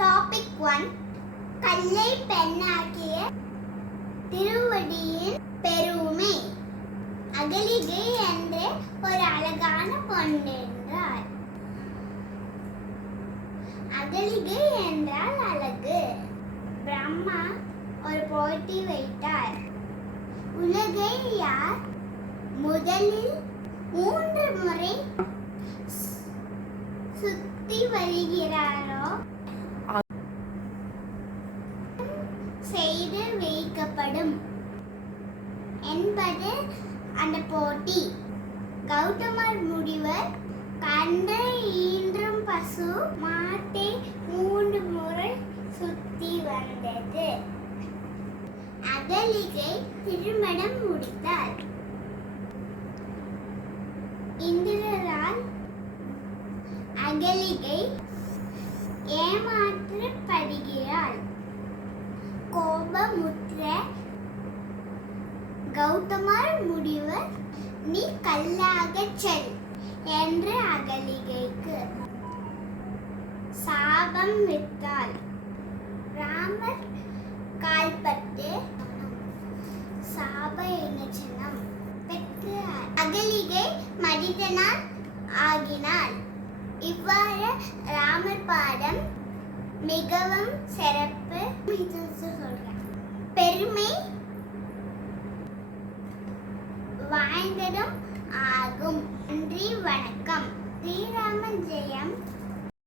Topic one கல்லை பெண்ணாக்கிய திருவடியின் பெருமை. அகலிகை என்று ஒரு அழகான பொன்னென்றார் அகலிகை என்றால் அழகு. பிரம்மா ஒரு போட்டி வைத்தார். உலகை யார்? முதலில் மூன்று முறை சு- சுத்தி வருகிறாரோ செய்து வைக்கப்படும். என்பது அந்த போட்டி. கௌதமர் முடிவர் கண்ட ஈன்றும் பசு மாட்டை மூன்று முறை சுத்தி வந்தது. அகலிகை திருமணம் முடித்தார். இந்திரரால் அகலிகை கௌதமர் முடிவர் நீ கல்லாகச் செல் என்று அகலிகைக்கு சாபம் விட்டாள். ராமர் கால்பட்டு சாப இனச்சனம் பெற்று அகலிகை மனிதனால் ஆகினாள். இவ்வாறு ராமர் பாடம் மிகவும் சிறப்பு. சொல்றேன் பெருமை வாய்ந்ததும் ஆகும். நன்றி வணக்கம். ஸ்ரீராமன் ஜெயம்.